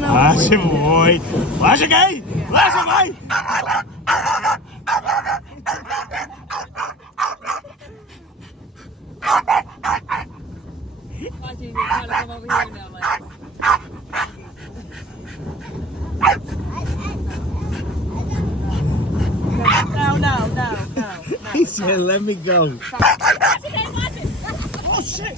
Waar is mooi? Waar is hij? Waar is hij? Watching you try to come over here now, Mike. No. He said, let me go. Watch it. Oh, shit.